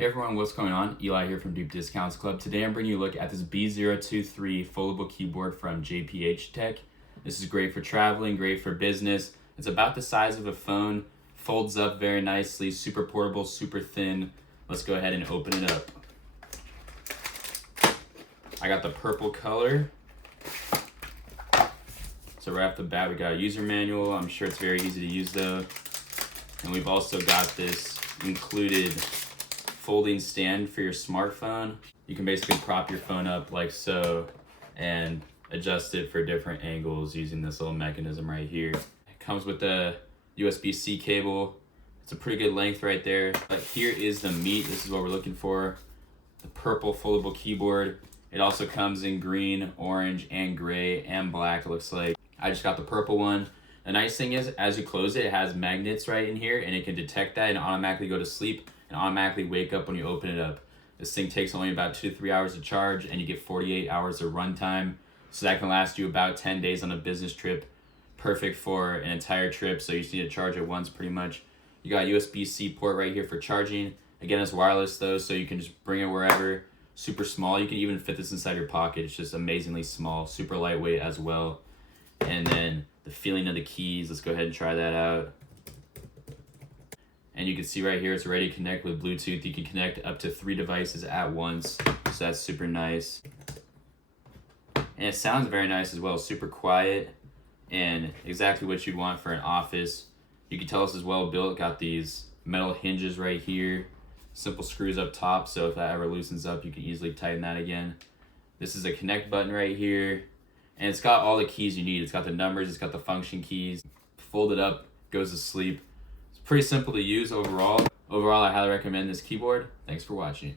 Hey everyone, what's going on? Eli here from Deep Discounts Club. Today I'm bringing you a look at this B023 foldable keyboard from JPHTEK. This is great for traveling, great for business. It's about the size of a phone, folds up very nicely, super portable, super thin. Let's go ahead and open it up. I got the purple color. So right off the bat we got a user manual. I'm sure it's very easy to use though. And we've also got this included folding stand for your smartphone. You can basically prop your phone up like so and adjust it for different angles using this little mechanism right here. It comes with a USB-C cable. It's a pretty good length right there. But here is the meat. This is what we're looking for. The purple foldable keyboard. It also comes in green, orange, and gray, and black, it looks like. I just got the purple one. The nice thing is, as you close it, it has magnets right in here, and it can detect that and automatically go to sleep and automatically wake up when you open it up. This thing takes only about 2 to 3 hours to charge, and you get 48 hours of runtime. So that can last you about 10 days on a business trip. Perfect for an entire trip, so you just need to charge it once pretty much. You got USB-C port right here for charging. Again, it's wireless though, so you can just bring it wherever. Super small. You can even fit this inside your pocket. It's just amazingly small, super lightweight as well. And then the feeling of the keys, let's go ahead and try that out. And you can see right here, it's ready to connect with Bluetooth. You can connect up to 3 devices at once, so that's super nice. And it sounds very nice as well, super quiet and exactly what you'd want for an office. You can tell it's as well built, got these metal hinges right here, simple screws up top, so if that ever loosens up, you can easily tighten that again. This is a connect button right here, and it's got all the keys you need. It's got the numbers, it's got the function keys. Fold it up, goes to sleep. Pretty simple to use overall. Overall, I highly recommend this keyboard. Thanks for watching.